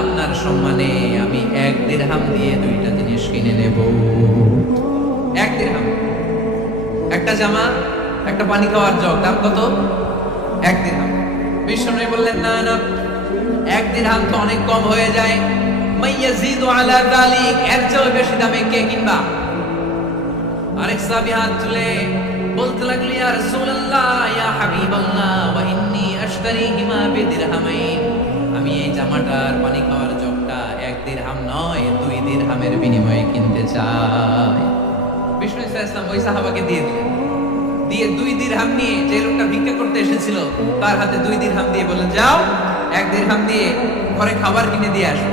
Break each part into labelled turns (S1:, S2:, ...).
S1: আপনার সম্মানে আমি এক দিরহাম দিয়ে দুইটা জিনিস কিনে নেব। এক দিরহাম। একটা জামা, একটা পানি খাওয়ার জগ, দাম কত? এক দিরহাম। বিষ্ণু বললেন, না না, এক দিরহাম তো অনেক কম হয়ে যায়। মাইয়াজিদু আলা যালিক, এর চেয়ে বেশি দামে কে কিনবা? আরেক সাহাবী হাত তুলে বলতে লাগল, ইয়া রাসূলুল্লাহ, ইয়া হাবিবাল্লাহ, ওয়া ইন্নী আশতারিহিমা বিদিরহামাইন আমি এই জামাটার পানি খাওয়ার জগটা এক দিরহাম নয়, দুই দিরহামের বিনিময়ে কিনতে চাই। বিষ্ণু ইসলাম ওই সাহাবাকে দিয়ে দিলেন। দিয়ে দুই দিরহাম নিয়ে যে লোকটা ভিক্ষা করতে এসেছিল, তার হাতে দুই দিরহাম দিয়ে বললেন, যাও, এক দিরহাম দিয়ে ঘরে খাবার কিনে দিয়ে আসো,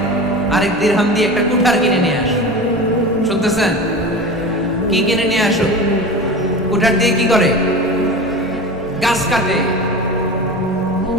S1: আরেক দিরহাম দিয়ে একটা কুঠার কিনে নিয়ে আসো। শুনতেছেন? কি কিনে নিয়ে আসো? কুঠার দিয়ে কি করে? গাছ কাটে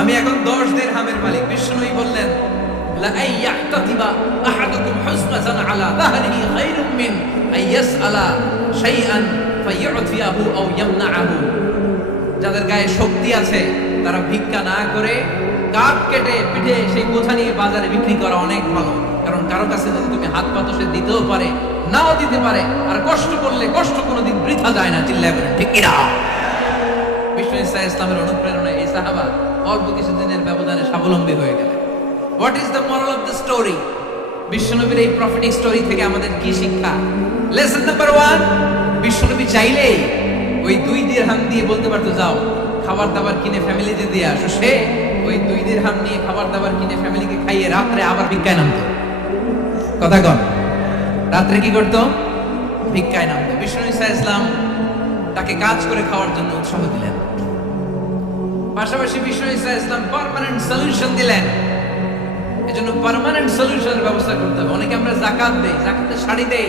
S1: আমি এখন দশ দিরহামের মালিক। বিষ্ণুই বললেন যাদের গায়ে শক্তি আছে, তারা ভিক্ষা না করে কাঠ কেটে পিঠে সেই বোঝা নিয়ে বাজারে বিক্রি করা অনেক ভালো। কারণ কারও কাছে যদি তুমি হাত পাতো সে দিতেও পারে, নাও দিতে পারে। আর কষ্ট করলে কষ্ট কোনোদিন বৃথা যায় না, চিল্লায় বলেন ঠিক কিনা বিষ্ণু ইসা ইসলামের অনুপ্রেরণায় এই সাহাবা অল্প কিছুদিনের ব্যবধানে স্বাবলম্বী হয়ে গেলেন। What is the moral of the story বিশ্বনবীর এই প্রফিটিক স্টোরি থেকে আমাদের কি শিক্ষা? লেসন নাম্বার ওয়ান বিশ্বনবী চাইলেই ওই দুই দিরহাম দিয়ে বলতে পারতো, যাও, খাবার দাবার কিনে ফ্যামিলিতে দিয়ে আসো। সে ওই দুই দিরহাম নিয়ে খাবার দাবার কিনে ফ্যামিলিকে খাইয়ে রাত্রে আবার ভিক্ষায় নামতো। কথা কন। রাত্রে কি করতো? ভিক্ষায় নামতো। বিষ্ণু ইসা ইসলাম তাকে কাজ করে খাওয়ার জন্য উৎসাহ দিলেন। পাশাপাশি বিষ্ণু ইসা ইসলাম পার্মানেন্ট সলিউশন দিলেন। এজন্য পার্মানেন্ট সলিউশনের ব্যবস্থা করতে হবে। অনেকে আমরা জাকাত দেই, জাকাতের শাড়ি দেই,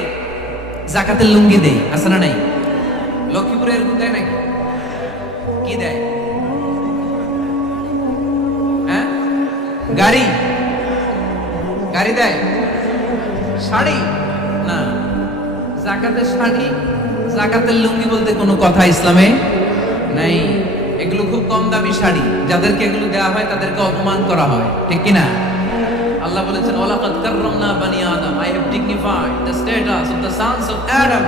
S1: জাকাতের লুঙ্গি দেই, আছে না নাই? লক্ষ্মীপুরে এরকম দেয় নাকি? কি দেয়? হ্যাঁ? গাড়ি? গাড়ি দেয়? শাড়ি? না। জাকাতের শাড়ি, জাকাতের লুঙ্গি বলতে কোনো কথা ইসলামে নাই। এগুলো খুব কম দামি শাড়ি। যাদেরকে এগুলো দেওয়া হয়, তাদেরকে অপমান করা হয়। ঠিক কি না আল্লাহ বলেছেন, ওয়ালাকাদ কাররামনা বানি আদম। I have dignified the status of the sons of Adam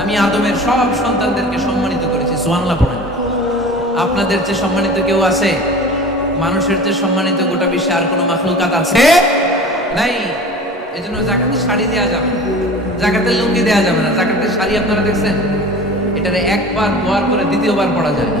S1: আমি আদমের সব সন্তানদেরকে সম্মানিত করেছি। সুবহানাল্লাহ পড়েন আপনাদের যে সম্মানিত কেউ আছে? মানুষের যে সম্মানিত গোটা বিশ্বে আর কোনো মাখলুকাত আছে? নাই। এজন্য জাকাতের শাড়ি দেওয়া যাবে না। জাকাতের লুঙ্গি দেওয়া যাবে না। জাকাতের শাড়ি আপনারা দেখছেন? এটারে একবার ধোয়ার পরে দ্বিতীয়বার পড়া যায় না।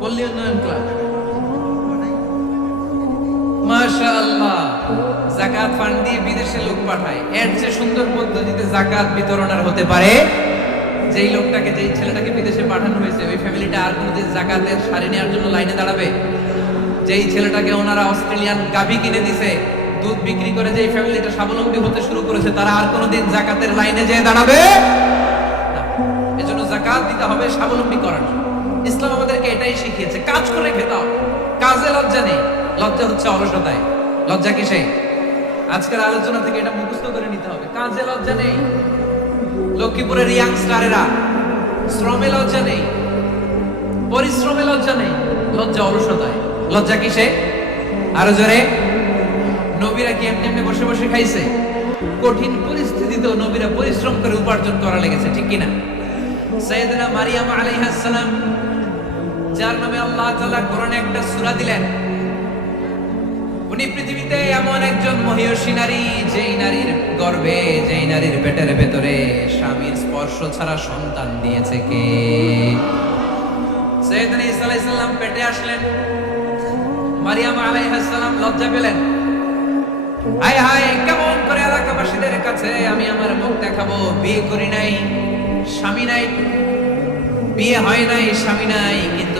S1: পল্লী উন্নয়ন ক্লাব মাশাআল্লাহ জাকাত ফান্ড দিয়ে বিদেশে লোক পাঠায়। এর সুন্দর পদ্ধতিতে জাকাত বিতরণ আর হতে পারে। যেই লোকটাকে, যেই ছেলেটাকে বিদেশে পাঠানো হয়েছে, ওই ফ্যামিলিটা আর জাকাতের নেওয়ার জন্য লাইনে দাঁড়াবে। যেই ছেলেটাকে ওনারা অস্ট্রেলিয়ান গাভি কিনে দিছে, দুধ বিক্রি করে যেই ফ্যামিলিটা স্বাবলম্বী হতে শুরু করেছে, তারা আর কোনোদিন জাকাতের লাইনে যেয়ে দাঁড়াবে। এজন্য জাকাত দিতে হবে স্বাবলম্বী করার জন্য। ইসলাম আমাদেরকে এটাই শিখিয়েছে, কাজ করে খেতে কাজে লজ্জা নেই। লজ্জা হচ্ছে অলসতায়। লজ্জা কিসে আজকের আলোচনা থেকে এটা মুখস্থ করে নিতে হবে। কাজে লজ্জা নেই। লক্ষ্মীপুরের ইয়াংস্টারেরা শ্রমে লজ্জা নেই। পরিশ্রমে লজ্জা নেই। লজ্জা অলসতায়। লজ্জা কিসে আরও জোরে। নবীরা কি এমনি এমনি বসে বসে খাইছে? কঠিন পরিস্থিতিতেও নবীরা পরিশ্রম করে উপার্জন করা লেগেছে, ঠিক কিনা? সৈয়দনা মারিয়াম আলাইহিস সালাম যার নামে আল্লাহ কোরআনে একটা সূরা দিলেন। উনি পৃথিবীতে এমন একজন মহিয়সী নারী, যেই নারীর যেই নারীর পেটের ভেতরে স্বামীর স্পর্শ ছাড়া সন্তান দিয়েছে কে? পেটে আসলেন। মারিয়াম লজ্জা পেলেন। হায় হায়, কেমন করে এলাকাবাসীদের কাছে আমি আমার মুখ দেখাবো? বিয়ে করি নাই, স্বামী নাই, বিয়ে হয় নাই, স্বামী নাই, কিন্তু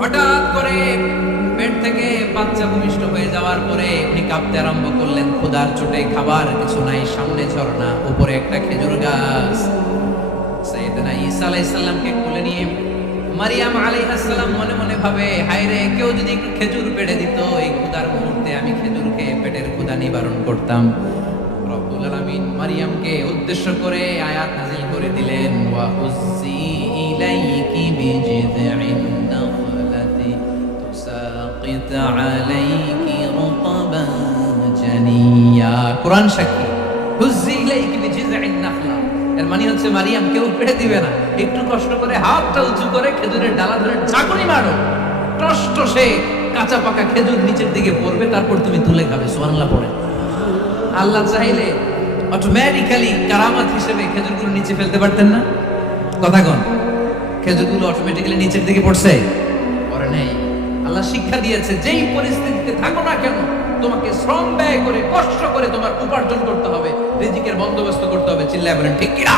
S1: হঠাৎ করে পেট থেকে বাচ্চা ভূমিষ্ঠ হয়ে যাওয়ার পরে উনি কাঁপতে আরম্ভ করলেন, ক্ষুধার চোটে খাবার কিছু নাই, সামনে ঝর্ণা উপরে একটা খেজুর গাছ। সাইয়েদনা ঈসা আলাইহিস সালামকে কোলে নিয়ে মারিয়াম আলাইহিস মনে মনে ভাবে, হায় রে, কেউ যদি একটু খেজুর পেড়ে দিত, এই ক্ষুধার মুহূর্তে আমি খেজুর খেয়ে পেটের ক্ষুধা নিবারণ করতাম। রব্বুল আলামিন মারিয়ামকে উদ্দেশ্য করে আয়াত নাযিল করে দিলেন, ওয়া হুজ্জি ইলাইকি নাখলাতি তুসাকিত আলাইকি রুতাবান জানিয়া কোরআন সাক্ষী। হুজ্জি ইলাইকি বিজিযিন নাখলা। এর মানে হচ্ছে মারিয়াম, কেউ পেড়ে দিবে না। একটু কষ্ট করে হাতটা উঁচু করে খেজুরের ডালা ধরে চাকুনি মারো। টষ্ট সে কাঁচা পাকা খেজুর নিচের দিকে পড়বে, তারপর তুমি তুলে খাবে। সুবহানাল্লাহ, পড়ে। আল্লাহ চাইলে অটোমেটিক্যালি কারামাত হিসেবে খেজুরগুলো নিচে ফেলতে পারতেন না। কথা কন। খেজুরগুলো অটোমেটিক্যালি নিচের দিকে পড়ছে। আল্লাহ শিক্ষা দিয়েছে, যেই পরিস্থিতিতে থাকো না কেন, তোমাকে শ্রম ব্যয় করে, কষ্ট করে তোমার উপার্জন করতে হবে, রিজিকের বন্দোবস্ত করতে হবে, চিল্লায় বলেন, ঠিক কিনা?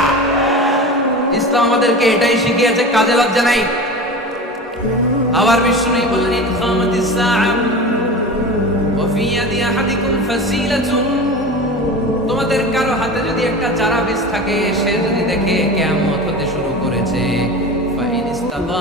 S1: ইসলাম আমাদেরকে এটাই শিখিয়েছে, কাজে লাগছে নাই? আবার বিশ্ব নেই বলেন তোমাদের কারও হাতে যদি একটা চারা বীজ থাকে, সে যদি দেখে কেমন হতে শুরু করেছে, ফাইন ইসতাতা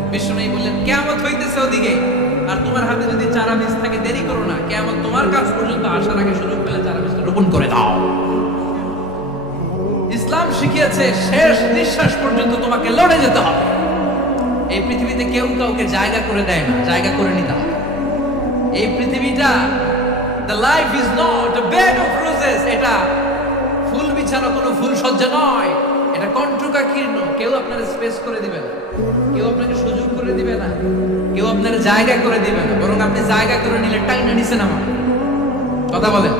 S1: বিষ্ণু বললেন, কিয়ামত হইতেছে ওদিকে। আর তোমার হাতে যদি চারা বীজ থাকে, দেরি করো না। কিয়ামত তোমার কাছ পর্যন্ত আসার আগে সুযোগ পেলে চারা বীজটা রোপণ করে দাও। ইসলাম শিখিয়েছে, শেষ নিঃশ্বাস পর্যন্ত তোমাকে লড়ে যেতে হবে। এই পৃথিবীতে কেউ কাউকে জায়গা করে দেয় না, জায়গা করে নিতে হবে। এই পৃথিবীটা the life is not bed of roses এটা ফুল বিছানো কোনো ফুল সজ্জা নয়। কণ্ঠকাকীর্ণ। কেউ আপনার স্পেস করে দিবে না। কেউ আপনাকে সুযোগ করে দিবে না। কেউ আপনার জায়গা করে দিবে না। বরং আপনি জায়গা করে নিলে টাইনা নিছে না কথা বলেন।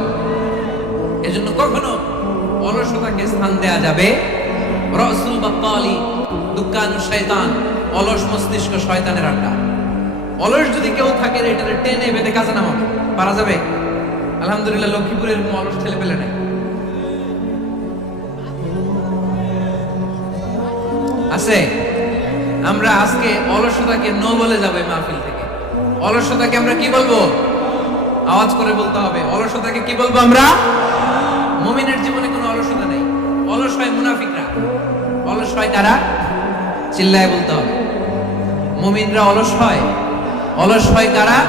S1: এজন্য কখনো অলসতাকে স্থান দেয়া যাবে। রসুল বাত্তালি দুঃখানু শয়তান, অলস মস্তিষ্ক শয়তানের আড্ডা। অলস যদি কেউ থাকে, এটারে টেনে বেঁধে কাজে নামাবে। পারা যাবে? আলহামদুলিল্লাহ লক্ষ্মীপুরের এরকম অলস ছেলে পেলে নাই। আছে, আমরা আজকে অলসতাকে নো বলে যাব এই মাহফিল থেকে। অলসতাকে আমরা কি বলব? আওয়াজ করে বলতে হবে, অলসতাকে কি বলব আমরা? মুমিনের জীবনে কোনো অলসতা নেই। অলস হয় মুনাফিকরা, অলস হয় কারা? চিল্লায় বলতে হবে। মুমিনরা অলস হয় অলস হয় কারা?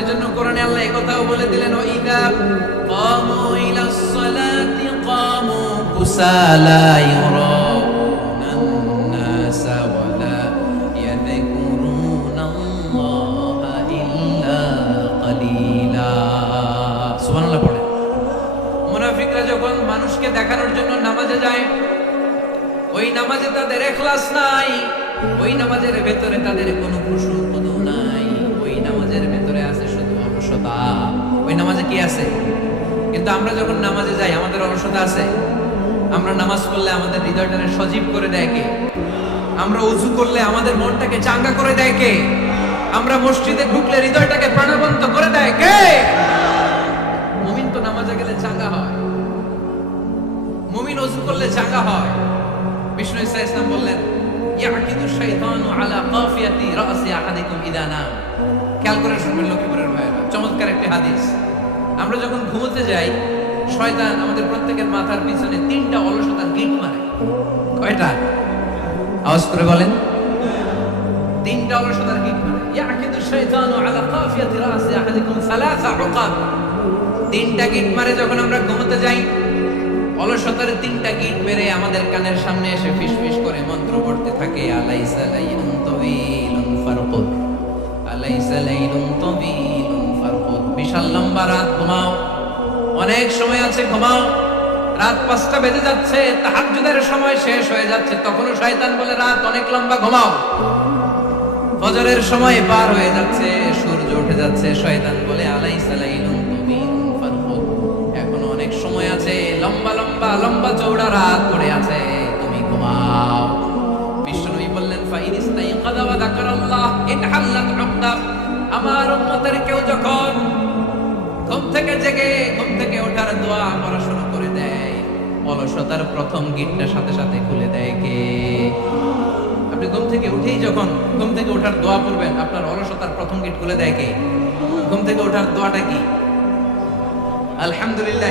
S1: এজন্য কোরআনে আল্লাহ এই কথাও বলে দিলেন ও ইদা কামু ইলাস সালাতি কামু কুসালা ইউরাউনা দেখানোর জন্য নামাজে যায়। ওই নামাজে তাদের এখলাস নাই। ওই নামাজের ভেতরে তাদের কোনো খুশু কদু নাই। ওই নামাজের ভেতরে আছে শুধু অলসতা। ওই নামাজে কি আছে? কিন্তু আমরা যখন নামাজে যাই, আমাদের অলসতা আছে। আমরা নামাজ পড়লে আমাদের হৃদয়টাকে সজীব করে দেয় কে? আমরা উজু করলে আমাদের মনটাকে চাঙ্গা করে দেয় কে? আমরা মসজিদে ঢুকলে হৃদয়টাকে প্রাণবন্ত করে দেয় কে? মুমিন তো নামাজে গেলে চাঙ্গা হয়। মুমিন অজু করলে চাঙ্গা হয়। বিষ্ণু ইসা ইসলাম বললেন, ইয়াকিদু শাইতানু আলা কাফিয়াতি রাসি আহাদিকুম ইদা নাম। খেয়াল করে শুনবেন লক্ষ্মীপুরের ভাইয়েরা, চমৎকার একটি হাদিস। আমরা যখন ঘুমোতে যাই, শয়তান আমাদের প্রত্যেকের মাথার পিছনে তিনটা অলসতার গিট মারে। কয়টা? আওয়াজ করে বলেন। তিনটা অলসতার গিট মারে। ইয়াকিদু শাইতানু আলা কাফিয়াতি রাসি আহাদিকুম সালাসা উকাব। তিনটা গিট মারে যখন আমরা ঘুমোতে যাই অলসতার তিনটা গিট মেরে আমাদের কানের সামনে এসে ফিসফিস করে মন্ত্র পড়তে থাকে, আলাইসা লাইলুন তাওয়িলুন ফারকুদ। আলাইসা লাইলুন তাওয়িলুন ফারকুদ। বিশাল লম্বা রাত, ঘুমাও। অনেক সময় আছে, ঘুমাও। রাত পাঁচটা বেজে যাচ্ছে, তাহাজ্জুদের সময় শেষ হয়ে যাচ্ছে। তখনও শয়তান বলে, রাত অনেক লম্বা, ঘুমাও। ফজরের সময় পার হয়ে যাচ্ছে, সূর্য উঠে যাচ্ছে, শয়তান বলে, আলাইসা লাইলুন চৌড়া রাত পড়ে আছে, তুমি ঘুমাও। বিষ্ণুনবী বললেন আমার উম্মতের কেউ যখন ঘুম থেকে জেগে, ঘুম থেকে ওঠার দোয়া পড়াশোনা করে দেয় অলসতার প্রথম গিটটা সাথে সাথে খুলে দেয় কে? আপনি ঘুম থেকে উঠেই যখন ঘুম থেকে ওঠার দোয়া পড়বেন, আপনার অলসতার প্রথম গিট খুলে দেয় কে? ঘুম থেকে ওঠার দোয়াটা কি? আলহামদুলিল্লাহ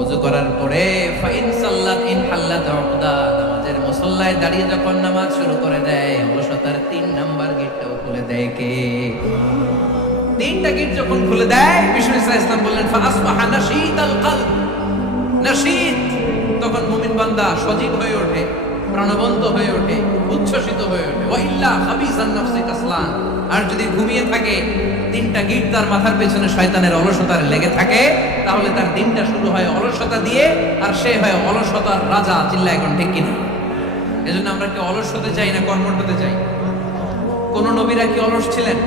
S1: ওযু করার পরে ফাইন সাল্লাত ইন হাল্লাত উকদা, নামাজের মুসল্লায় দাঁড়িয়ে যখন নামাজ শুরু করে দেয়, অলসতার তিন নাম্বার গেটটাও খুলে দেয় কে? তিনটা গেট যখন খুলে দেয়, বিষ্ণু ইসা ইসলাম বললেন নাশীতাল কলব। তখন মুমিন বান্দা সজীব হয়ে ওঠে, প্রাণবন্ত হয়ে ওঠে, উচ্ছ্বসিত হয়ে ওঠে। ওয়াইল্লা খাবিসান নাফসি কাসলান। আর যদি ঘুমিয়ে থাকে তিনটা গিট তার মাথার পেছনে শয়তানের অলসতার লেগে থাকে, তাহলে তার দিনটা শুরু হয় অলসতা দিয়ে, আর সে হয় অলসতার রাজা চিল্লা এখন ঠিক কিনা? এজন্য আমরা কি অলস হতে চাই না কর্মঠ হতে চাই কোন নবীরা কি অলস ছিলেন?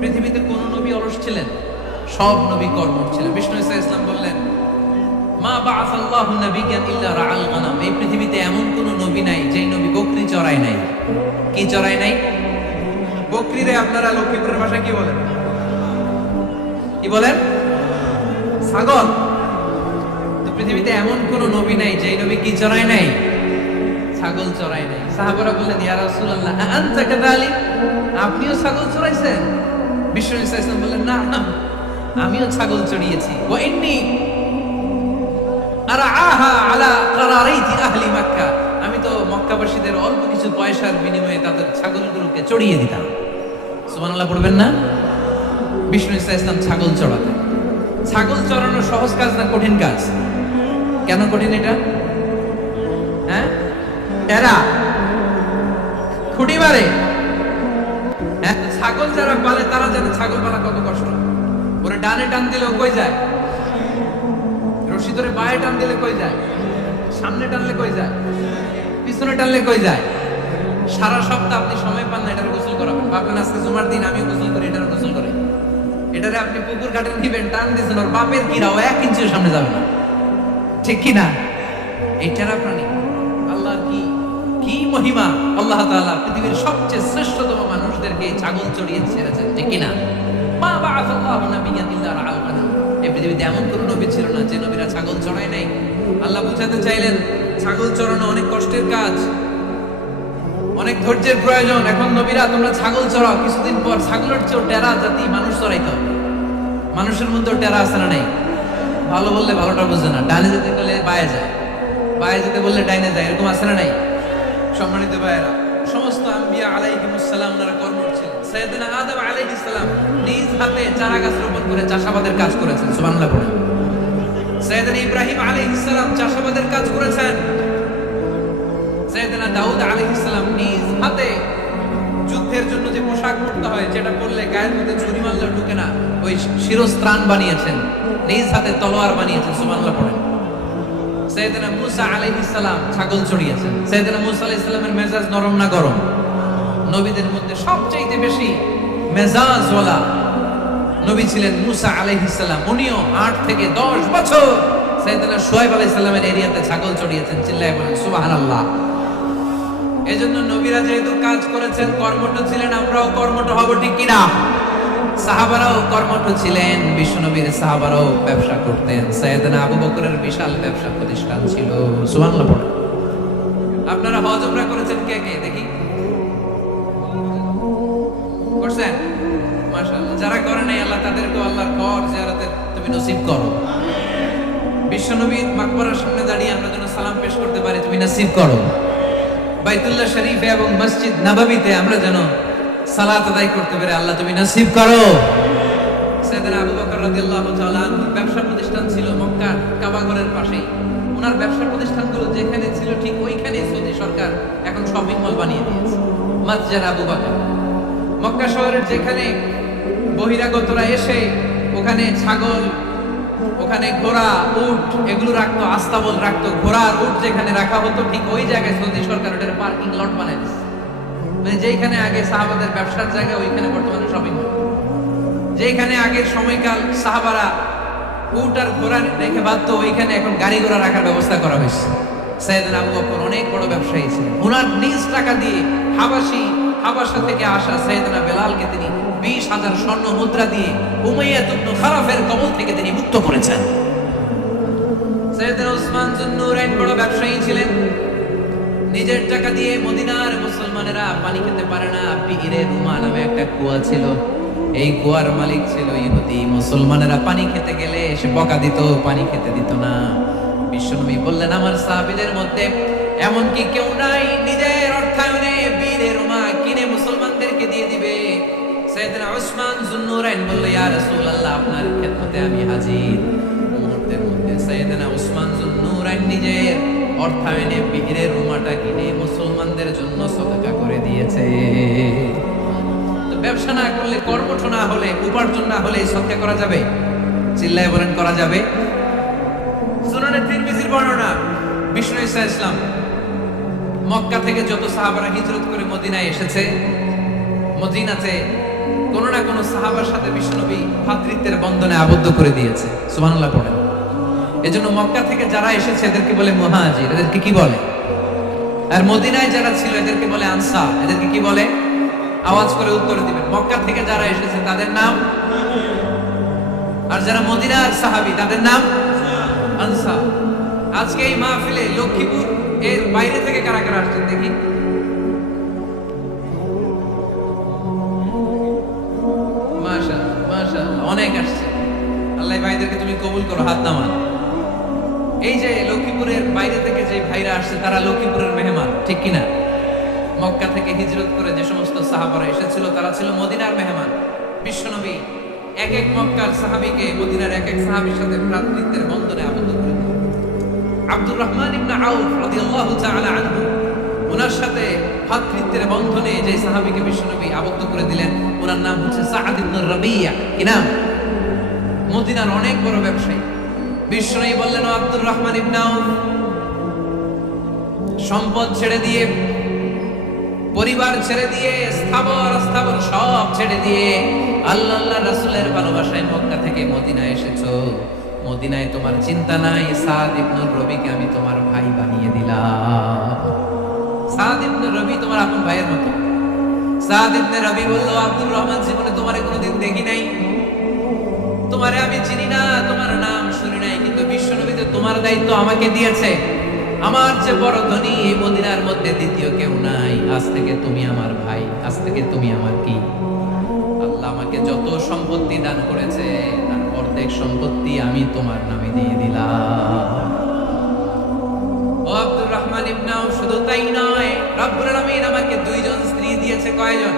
S1: পৃথিবীতে কোন নবী অলস ছিলেন? সব নবী কর্মঠ ছিলেন। বিষ্ণু ইসা ইসলাম বললেন, মা বাআসাল্লাহু নাবিয়্যান ইল্লা রাআল এই পৃথিবীতে এমন কোন নবী নাই যেই নবী বকরি চড়ায় নাই। কি চড়ায় নাই? বকরিরে আপনারা লক্ষ্মীপুরের ভাষায় কি বলেন? কি বলেন? ছাগল। তো পৃথিবীতে এমন কোন নবী নাই যেই নবী কি চড়ায় নাই? ছাগল চড়ায় নাই। সাহাবারা বললেন ইয়া রাসূলুল্লাহ আনতা কাযালিক? আপনিও ছাগল চড়াইছেন? ইসা ইসলাম বললেন না না, আমিও ছাগল চড়িয়েছি। ওয়া ইন্নী আরাআহা আলা কারারাইতি আহলি মক্কা। আমি তো মক্কাবাসীদের অল্প কিছু পয়সার বিনিময়ে তাদের ছাগলগুলোকে চড়িয়ে দিতাম। সুবহানাল্লাহ পড়বেন না? বিষ্ণু ইসা ইসলাম ছাগল চড়াতেন ছাগল চড়ানো সহজ কাজ না কঠিন কাজ? কেন কঠিন এটা? হ্যাঁ? টেরা খুঁটি মারে। হ্যাঁ, ছাগল যারা পালে তারা জানে ছাগল পালা কত কষ্ট। ওরে ডানে টান দিলেও কই যায়? রশি ধরে বায়ে টান দিলে কই যায়? সামনে টানলে কই যায়? পিছনে টানলে কই যায়? সারা সপ্তাহ আপনি সময় পান না, এটার গোসল করাবেন। ভাবলেন আজকে জুমার দিন, আমিও গোসল করি এটার গোসল করে। এটারে আপনি পুকুর ঘাটে নিবেন, টান দিয়েছেন, ওর বাপের কিরাও এক ইঞ্চিও সামনে যাবে না। ঠিক কি না এটারা প্রাণী। আল্লাহ কি কি মহিমা? আল্লাহ তাআলা পৃথিবীর সবচেয়ে শ্রেষ্ঠতম মানুষদেরকে ছাগল চড়িয়ে ছেড়েছেন, ঠিক কি না মা বাআসাল্লাহু নাবিয়্যান ইল্লা গানাম এই পৃথিবীতে এমন কোন নবী ছিল না যে নবীরা ছাগল চড়ায় নাই। আল্লাহ বুঝাতে চাইলেন, ছাগল চড়ানো অনেক কষ্টের কাজ। অনেক ধৈর্যের প্রয়োজন। এখন নবীরা তোমরা ছাগল চড়াও। কিছুদিন পর ছাগলের চেয়েও টেরা জাতি মানুষ চড়াইতে। হবে মানুষের মধ্যেও টেরা আছে না নাই? ভালো বললে ভালোটা বুঝে না। ডানে যেতে গেলে বায়ে যায়। বায়ে যেতে বললে ডাইনে যায়। এরকম আছে না নাই? সম্মানিত ভাইয়েরা, সমস্ত আম্বিয়া আলাইহিমুসসালাম ওনারা কর্মঠ ছিলেন। সৈয়দনা আদম আলাইহিস সালাম নিজ হাতে চারা গাছ রোপণ করে চাষাবাদের কাজ করেছেন। সুবহানাল্লাহ পড়ে। সৈয়দনা ইব্রাহিম আলাইহিস সালাম চাষাবাদের কাজ করেছেন। সৈয়দনা দাউদ আলাইহিস নিজ হাতে যুদ্ধের জন্য যে পোশাক পরতে হয়, যেটা পরলে গায়ের মধ্যে ছুরি মারলে ঢুকে না, ওই শিরস্ত্রাণ বানিয়েছেন। নিজ হাতে তলোয়ার বানিয়েছেন, সুবহানাল্লাহ পড়েন। সৈয়দনা মুসা আলাইহিস ছাগল চড়িয়েছেন। সৈয়দনা মুসা আলাইহিস মেজাজ নরম না গরম? নবীদের মধ্যে সবচেয়ে বেশি মেজাজওয়ালা নবী ছিলেন মুসা আলাইহিস সালাম। উনিও আট থেকে দশ বছর সৈয়দনা সোহেব আলাইহিস সালামের এরিয়াতে ছাগল চড়িয়েছেন, চিল্লায় বলেন, সুবহানাল্লাহ। এজন্য নবীরা যেহেতু কাজ করেছেন, কর্মঠ ছিলেন, আমরাও কর্মঠ হব, ঠিক কিনা? সাহাবারাও কর্মঠ ছিলেন বিশ্বনবীর সাহাবারাও ব্যবসা করতেন। সৈয়দনা আবু বকরের বিশাল ব্যবসা প্রতিষ্ঠান ছিল। সুবহানাল্লাহ আপনারা হজ উমরা করেছেন কে কে? দেখি। করছেন? মাশাআল্লাহ। যারা করে নাই, আল্লাহ তাদেরকে আল্লাহর কর জিয়ারতের তুমি নসিব করো। বিশ্বনবীর মাকবরার সামনে দাঁড়িয়ে আমরা যেন সালাম পেশ করতে পারি, তুমি নসিব করো। বাইতুল্লাহ শরীফে এবং মসজিদ নববীতে আমরা যেন সালাত আদায় করতে পারি আল্লাহ তুমি নসিব করো। সাইয়েদনা আবু বকর রাদিয়াল্লাহু তাআলা ব্যবসা প্রতিষ্ঠান ছিল মক্কার কাবাগরের পাশেই। ওনার ব্যবসা প্রতিষ্ঠানগুলো যেখানে ছিল ঠিক ওইখানে সৌদি সরকার এখন শপিং মল বানিয়ে দিয়েছে। মসজিদ আবু বকর। মক্কা শহরের যেখানে বহিরাগতরা এসে ওখানে ছাগল ওখানে ঘোড়া, উট, এগুলো রাখতো আস্তাবল রাখতো। ঘোড়া আর উট যেখানে রাখা হতো, ঠিক ওই জায়গায় সৌদি সরকার ওটার পার্কিং লট বানাই মানে যেখানে আগে সাহাবাদের ব্যবসার জায়গা ওইখানে বর্তমানে শপিং যেখানে আগের সময়কাল সাহাবারা উট আর ঘোড়া রেখে বাধ্য, ওইখানে এখন গাড়ি ঘোড়া রাখার ব্যবস্থা করা হয়েছে। সৈয়দ আবু বকর অনেক বড় ব্যবসায়ী ছিলেন। ওনার নিজ টাকা দিয়ে হাবাসি, হাবাসা থেকে আসা সৈয়দনা বেলালকে তিনি বিশ হাজার স্বর্ণ মুদ্রা দিয়ে উমাইয়া খারাফের কবল থেকে তিনি মুক্ত করেছেন। জুন্নুরাইন বড় ব্যবসায়ী ছিলেন। নিজের টাকা দিয়ে মদিনার মুসলমানেরা পানি খেতে পারে না। পীরে রুমা নামে একটা কুয়া ছিল। এই কুয়ার মালিক ছিল ইহুদি। মুসলমানেরা পানি খেতে গেলে এসে বকা দিত, পানি খেতে দিত না। বিশ্বনবী বললেন, আমার সাহাবীদের মধ্যে এমন কি কেউ নাই? নিজের উসমান জুন্নুরাইন বলল, ইয়া রাসূলুল্লাহ, আপনার খেদমতে আমি হাজির। মুহূর্তের মধ্যে সাইয়েদনা উসমান জুন্নুরাইন নিজের অর্থায়নে বীরের রুমাটা কিনে মুসলমানদের জন্য সদকা করে দিয়েছে। ব্যবসা না করলে, কর্মঠ না হলে, উপার্জন না হলে সদকা করা যাবে? চিল্লায় বলেন, করা যাবে? সুনানে তিরমিজির বর্ণনা, বিষ্ণু ইসা ইসলাম, মক্কা থেকে যত সাহাবারা হিজরত করে মদিনায় এসেছে, মদিনাতে কোনো না কোনো সাহাবার সাথে বিষ্ণুনবী ভাতৃত্বের বন্ধনে আবদ্ধ করে দিয়েছে। সুবহানাল্লাহ পড়েন। এজন্য মক্কা থেকে যারা এসেছে, এদেরকে বলে মুহাজির, এদেরকে কি বলে? আর মদিনায় যারা ছিল, এদেরকে বলে আনসা এদেরকে কি বলে? আওয়াজ করে উত্তর দিবেন। মক্কা থেকে যারা এসেছে, তাদের নাম? আর যারা মদিনার সাহাবি, তাদের নাম? আনসা আজকে এই মাহফিলে লক্ষ্মীপুর এর বাইরে থেকে কারা কারা আসছেন দেখি। ভাইদেরকে তুমি কবুল করো, হাত নামান। এই যে লক্ষ্মীপুরের বাইরে থেকে যে ভাইরা আসছে, তারা লক্ষ্মীপুরের মেহমান, ঠিক কিনা? মক্কা থেকে হিজরত করে যে সমস্ত সাহাবারা এসেছিল, তারা ছিল মদিনার মেহমান। বিশ্বনবী এক এক মক্কার সাহাবীকে মদিনার এক এক সাহাবীর সাথে ভ্রাতৃত্বের বন্ধনে আবদ্ধ করে। আব্দুর রহমান ইবনে আউফ রাদিয়াল্লাহু তাআলা আনহু, ওনার সাথে ভাতৃত্বের বন্ধনে যে সাহাবীকে বিশ্বনবী আবদ্ধ করে দিলেন, ওনার নাম হচ্ছে সাআদ ইবনে রাবিয়া। কি নাম? মদিনার অনেক বড় ব্যবসায়ী। বিশ্বনবী বললেন আব্দুর রহমান ইবনে আউফ, সম্পদ ছেড়ে দিয়ে, পরিবার ছেড়ে দিয়ে, স্থাবর স্থাবর সব ছেড়ে দিয়ে আল্লাহ আল্লাহ রাসূলের ভালোবাসায় মক্কা থেকে মদিনায় এসেছ। মদিনায় তোমার চিন্তা নাই, সাদ ইবনুর রবিকে আমি তোমার ভাই বানিয়ে দিলাম। সাদ ইবনুর রবি তোমার আপন ভাইয়ের মতো। সাদ ইবনে রবি বলল আব্দুর রহমান, জীবনে তোমার কোনোদিন দেখি নাই। তোমারে আমি চিনি না, তোমার নাম শুনি নাই, কিন্তু বিশ্বনবীতে তোমার দায়িত্ব আমাকে দিয়েছে। আমার যে বড় ধনী, এই মদিনার মধ্যে দ্বিতীয় কেউ নাই। আজ থেকে তুমি আমার ভাই, আজ থেকে তুমি আমার কি? আল্লাহ আমাকে যত সম্পত্তি দান করেছে, তার অর্ধেক সম্পত্তি আমি তোমার নামে দিয়ে দিলাম। ও আব্দুর রহমান ইবনাও শুধু তাই নয়, রব্বুল আলামিন আমাকে দুইজন স্ত্রী দিয়েছে, কয়জন?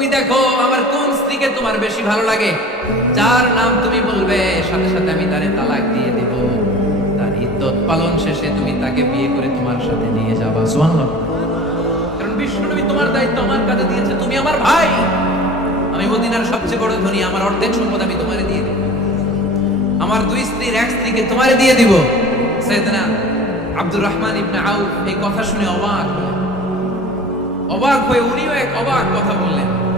S1: তুমি দেখো আমার কোন স্ত্রীকে তোমার বেশি ভালো লাগে? যার নাম তুমি বলবে, সাথে সাথে আমি তারে তালাক দিয়ে দেব। তার ইদ্যত পালন শেষে তুমি তাকে বিয়ে করে তোমার সাথে নিয়ে যাবা। সুবহানাল্লাহ। কারণ বিশ্বনবী তোমার দায়িত্ব আমার কাছে দিয়েছে, তুমি আমার ভাই। আমি মদিনার সবচেয়ে বড় ধনী, আমার অর্ধেক সম্পদ আমি তোমারে দিয়ে দেব। আমার দুই স্ত্রীর এক স্ত্রীকে তোমারে দিয়ে দিব। সৈয়দনা আব্দুর রহমান ইবনে আউফ এই কথা শুনে অবাক অবাক হয়ে উনিও এক অবাক কথা বললেন।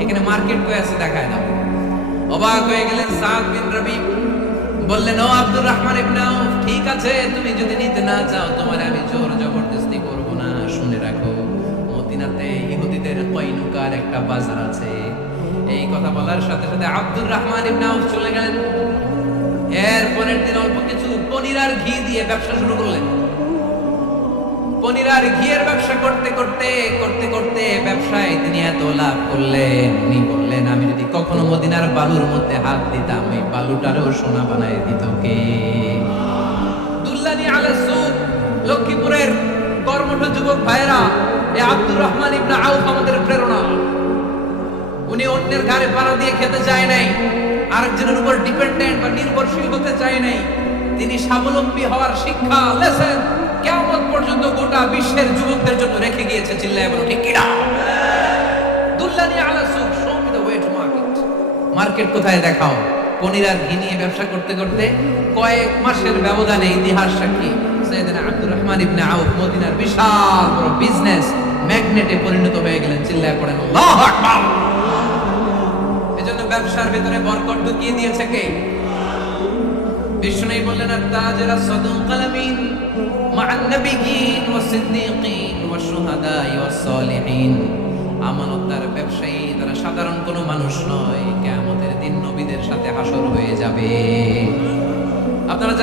S1: এখানে মার্কেট কই আছে, দেখায় দাও। অবাক হয়ে গেলেন সাদ বিন রবি। বললেন, ও আব্দুর রহমান ইবনে ঠিক আছে, তুমি যদি নিতে না চাও, তোমার আমি জোর জবরদস্তি করব না। শুনে রাখো, মদিনাতে ইহুদিদের কইনুকার একটা বাজার আছে। এই কথা বলার সাথে সাথে আব্দুর রহমান ইবনে আউফ চলে গেলেন। এর পরের দিন অল্প কিছু পনির আর ঘি দিয়ে ব্যবসা শুরু করলেন। পনির আর ঘিয়ের ব্যবসা করতে করতে করতে করতে ব্যবসায় তিনি এত লাভ করলেন, উনি বললেন, আমি যদি কখনো মদিনার বালুর মধ্যে হাত দিতাম, এই বালুটারও সোনা বানায় দিত কে? দুল্লানি আলা সুক লক্ষ্মীপুরের কর্মঠ যুবক ভাইরা এ আব্দুর রহমান ইবনে আউফ আমাদের প্রেরণা। উনি অন্যের ঘাড়ে পাড়া দিয়ে খেতে চায় নাই, আরেকজনের উপর ডিপেন্ডেন্ট বা নির্ভরশীল হতে চায় নাই। তিনি স্বাবলম্বী হওয়ার শিক্ষা, লেসেন। পর্যন্ত গোটা বিশ্বের যুবকদের জন্য রেখে গিয়েছে চিল্লায় বলো, ঠিক কিনা? দুল্লানি আলা সুক show me the way market market কোথায় দেখাও? পনির আর ঘি নিয়ে ব্যবসা করতে করতে কয়েক মাসের ব্যবধানে ইতিহাস সাক্ষী। সৈয়দনা আব্দুর রহমান ইবনে আউফ, মদিনার বিশাল বড় বিজনেস ম্যাগনেটে পরিণত হয়ে গেলেন, চিল্লায় পড়েন, আল্লাহু আকবার! এজন্য ব্যবসার ভিতরে বরকত ঢুকিয়ে দিয়েছে কে? বিষ্ণু বললেন আর তাজরা সাদুক আলামিন মা'আন النبيين والصديقين والشهداء والصالحين. আমানতদার ব্যবসায়ী তারা সাধারণ কোনো মানুষ নয়। কেমতের দিন নবীদের সাথে হাসর হয়ে যাবে। আপনারা যারা